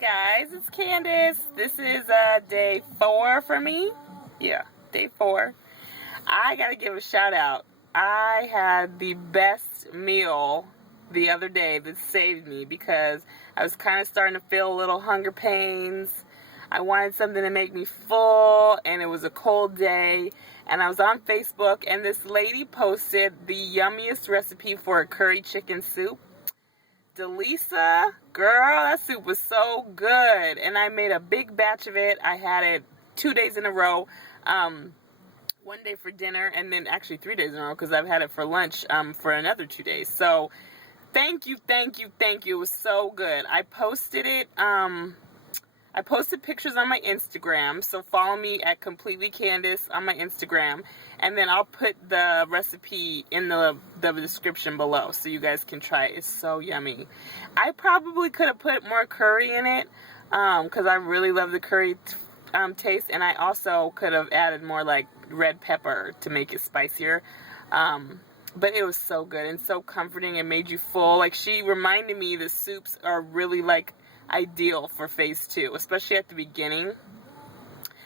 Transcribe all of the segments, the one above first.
guys, it's Candace. This is day 4 for me. Yeah, day 4. I gotta give a shout out. I had the best meal the other day that saved me because I was kind of starting to feel a little hunger pains. I wanted something to make me full, and it was a cold day, and I was on Facebook, and this lady posted the yummiest recipe for a curry chicken soup. Delisa, girl, that soup was so good, and I made a big batch of it. I had it 2 days in a row, one day for dinner, and then actually 3 days in a row because I've had it for lunch for another 2 days. So thank you. It was so good. I posted it. I posted pictures on my Instagram, so follow me at CompletelyCandace on my Instagram, and then I'll put the recipe in the description below so you guys can try it. It's so yummy. I probably could have put more curry in it because I really love the curry taste, and I also could have added more like red pepper to make it spicier. But it was so good and so comforting. It made you full. Like, she reminded me the soups are really like ideal for phase 2, especially at the beginning.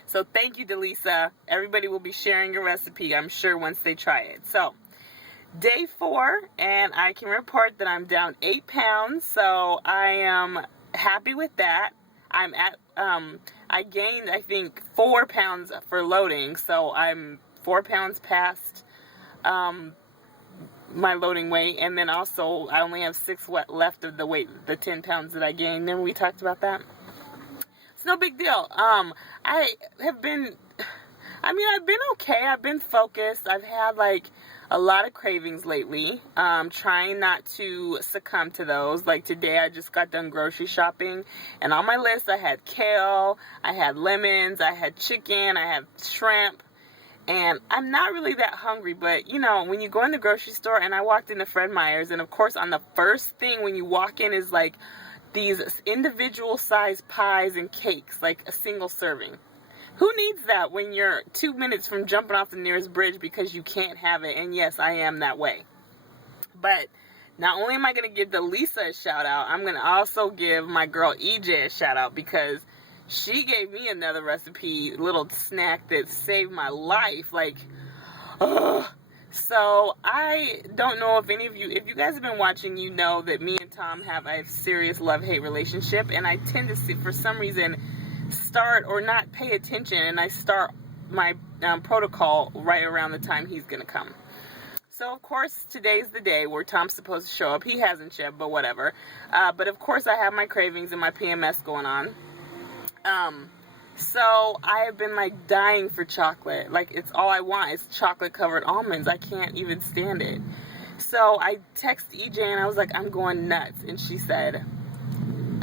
So thank you, Delisa. Everybody will be sharing your recipe, I'm sure, once they try it. So day 4, and I can report that I'm down 8 pounds, so I am happy with that. I'm at I gained, I think, 4 pounds for loading, so I'm 4 pounds past my loading weight, and then also I only have 6 left of the weight, the 10 pounds that I gained. Then we talked about that. It's no big deal. I've been okay. I've been focused. I've had like a lot of cravings lately. Trying not to succumb to those. Like today I just got done grocery shopping, and on my list I had kale, I had lemons, I had chicken, I had shrimp. And I'm not really that hungry, but, you know, when you go in the grocery store, and I walked into Fred Meyer's, and of course on the first thing when you walk in is like these individual sized pies and cakes, like a single serving. Who needs that when you're 2 minutes from jumping off the nearest bridge because you can't have it? And yes, I am that way. But not only am I going to give Delisa a shout out, I'm going to also give my girl EJ a shout out because she gave me another recipe, little snack that saved my life. Like, ugh. So I don't know if any of you, if you guys have been watching, you know that me and Tom have a serious love-hate relationship, and I tend to see, for some reason, start or not pay attention, and I start my protocol right around the time he's gonna come. So of course today's the day where Tom's supposed to show up. He hasn't yet, but whatever. But of course I have my cravings and my PMS going on. So I have been like dying for chocolate. Like, it's all I want is chocolate covered almonds. I can't even stand it. So I texted EJ and I was like, I'm going nuts. And she said,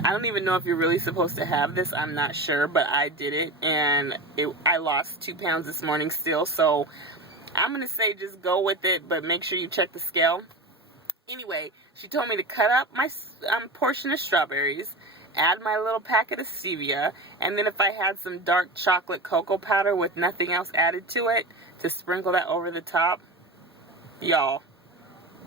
I don't even know if you're really supposed to have this. I'm not sure, but I did it, and I lost 2 pounds this morning still. So I'm going to say just go with it, but make sure you check the scale. Anyway, she told me to cut up my portion of strawberries, add my little packet of Stevia, and then if I had some dark chocolate cocoa powder with nothing else added to it, to sprinkle that over the top. Y'all,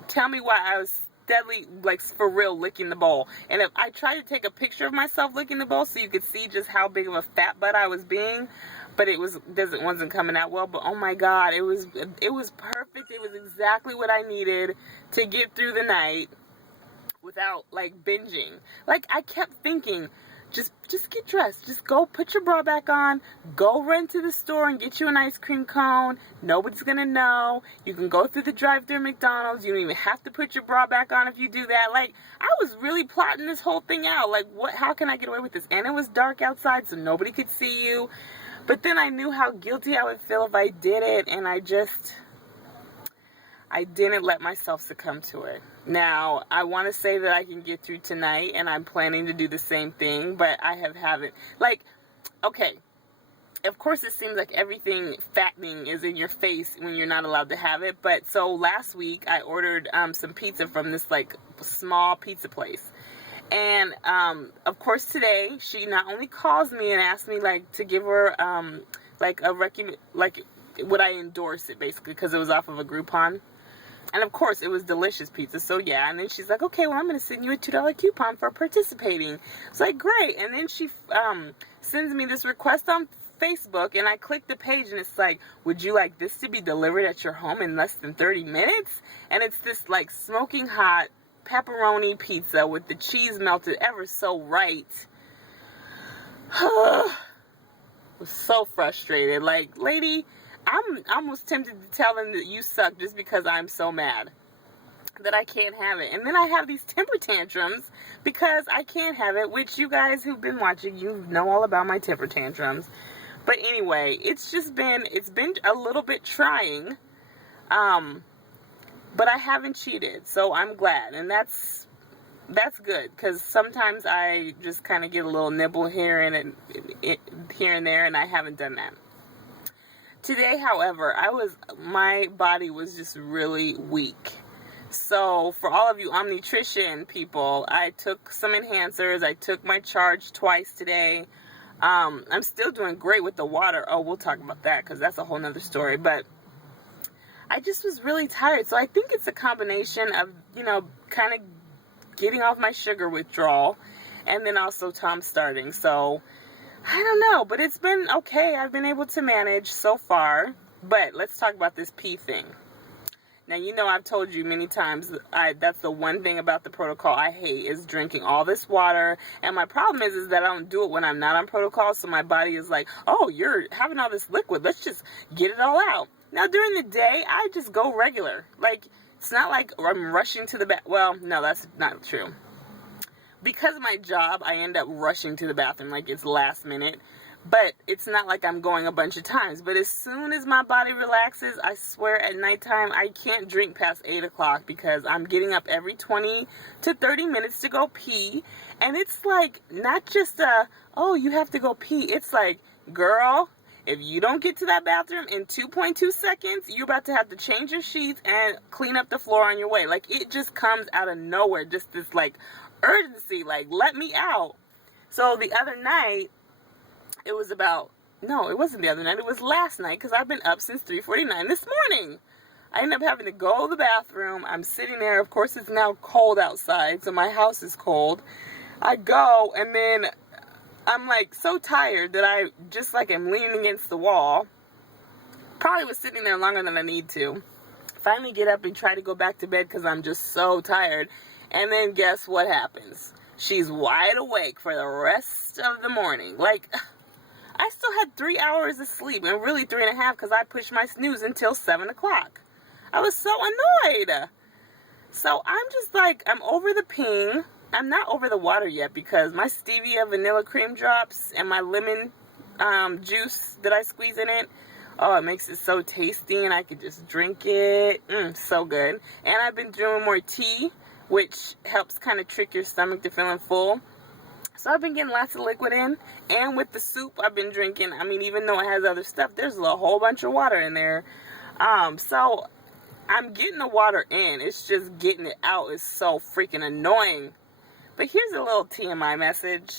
tell me why I was steadily, like, for real, licking the bowl. And if I tried to take a picture of myself licking the bowl so you could see just how big of a fat butt I was being, but it wasn't coming out well. But oh my God, it was perfect. It was exactly what I needed to get through the night without like binging. Like, I kept thinking, just get dressed, just go put your bra back on, go run to the store and get you an ice cream cone. Nobody's gonna know. You can go through the drive-thru McDonald's. You don't even have to put your bra back on if you do that. Like, I was really plotting this whole thing out. Like, how can I get away with this? And it was dark outside, so nobody could see you. But then I knew how guilty I would feel if I did it, and I didn't let myself succumb to it. Now, I want to say that I can get through tonight, and I'm planning to do the same thing, but I haven't. Like, okay, of course it seems like everything fattening is in your face when you're not allowed to have it, but so last week I ordered some pizza from this, like, small pizza place. And, of course today, she not only calls me and asks me, like, to give her, like, a recommend, like, would I endorse it, basically, because it was off of a Groupon. And of course, it was delicious pizza. So yeah, and then she's like, okay, well, I'm going to send you a $2 coupon for participating. It's like, great. And then she sends me this request on Facebook, and I click the page, and it's like, would you like this to be delivered at your home in less than 30 minutes? And it's this like smoking hot pepperoni pizza with the cheese melted ever so right. I was so frustrated. Like, lady, I'm almost tempted to tell them that you suck just because I'm so mad that I can't have it. And then I have these temper tantrums because I can't have it, which you guys who've been watching, you know all about my temper tantrums. But anyway, it's been a little bit trying, but I haven't cheated, so I'm glad, and that's good, because sometimes I just kind of get a little nibble here and there, and I haven't done that. Today, however, my body was just really weak. So for all of you Omnitrition people, I took some enhancers. I took my charge twice today. I'm still doing great with the water. Oh, we'll talk about that because that's a whole nother story. But I just was really tired. So I think it's a combination of, kind of getting off my sugar withdrawal and then also Tom starting. So I don't know, but it's been okay. I've been able to manage so far. But let's talk about this pee thing. Now, I've told you many times, that's the one thing about the protocol I hate is drinking all this water. And my problem is that I don't do it when I'm not on protocol. So my body is like, oh, you're having all this liquid. Let's just get it all out. Now, during the day, I just go regular. Like, it's not like I'm rushing to the bathroom. Well, no, that's not true. Because of my job, I end up rushing to the bathroom like it's last minute. But it's not like I'm going a bunch of times. But as soon as my body relaxes, I swear at nighttime, I can't drink past 8 o'clock because I'm getting up every 20 to 30 minutes to go pee. And it's like, not just oh, you have to go pee. It's like, girl, if you don't get to that bathroom in 2.2 seconds, you're about to have to change your sheets and clean up the floor on your way. Like, it just comes out of nowhere. Just this, like, urgency. Like, let me out. So the other night, it wasn't the other night, it was last night, because I've been up since 3:49 this morning. I ended up having to go to the bathroom. I'm sitting there. Of course, it's now cold outside, so my house is cold. I go, and then I'm, like, so tired that I just, like, am leaning against the wall. Probably was sitting there longer than I need to. Finally get up and try to go back to bed because I'm just so tired. And then guess what happens? She's wide awake for the rest of the morning. Like, I still had 3 hours of sleep, and really 3.5 because I pushed my snooze until 7 o'clock. I was so annoyed. So I'm just like, I'm over the peeing. I'm not over the water yet because my Stevia vanilla cream drops and my lemon juice that I squeeze in it, oh, it makes it so tasty, and I could just drink it. So good. And I've been doing more tea, which helps kind of trick your stomach to feeling full. So I've been getting lots of liquid in, and with the soup I've been drinking, I mean, even though it has other stuff, there's a whole bunch of water in there. So I'm getting the water in. It's just getting it out is so freaking annoying. But here's a little TMI message.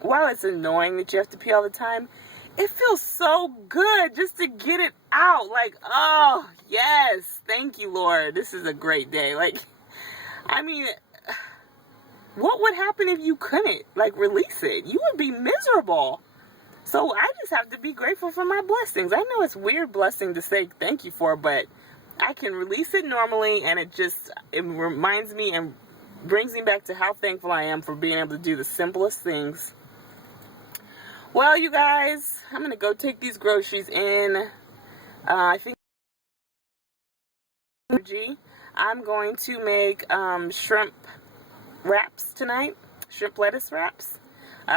While it's annoying that you have to pee all the time, it feels so good just to get it out. Like, oh, yes, thank you, Lord. This is a great day. Like, I mean, what would happen if you couldn't, like, release it? You would be miserable. So I just have to be grateful for my blessings. I know it's a weird blessing to say thank you for, but I can release it normally, and it reminds me and brings me back to how thankful I am for being able to do the simplest things. Well, you guys, I'm going to go take these groceries in. I think I'm going to make shrimp wraps tonight, shrimp lettuce wraps.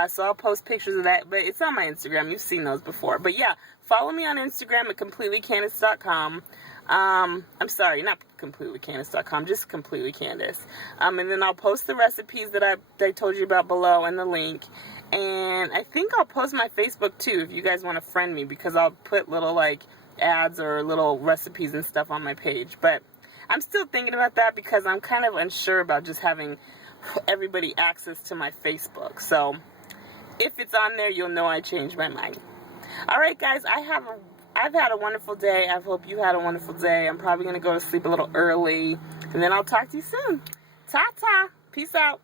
So I'll post pictures of that, but it's on my Instagram. You've seen those before. But yeah, follow me on Instagram at CompletelyCandace.com. I'm sorry, not CompletelyCandace.com, just CompletelyCandace. And then I'll post the recipes that I told you about below in the link. And I think I'll post my Facebook too if you guys want to friend me, because I'll put little like ads or little recipes and stuff on my page. But I'm still thinking about that because I'm kind of unsure about just having everybody access to my Facebook. So if it's on there, you'll know I changed my mind. Alright guys, I have I've had a wonderful day. I hope you had a wonderful day. I'm probably going to go to sleep a little early. And then I'll talk to you soon. Ta-ta. Peace out.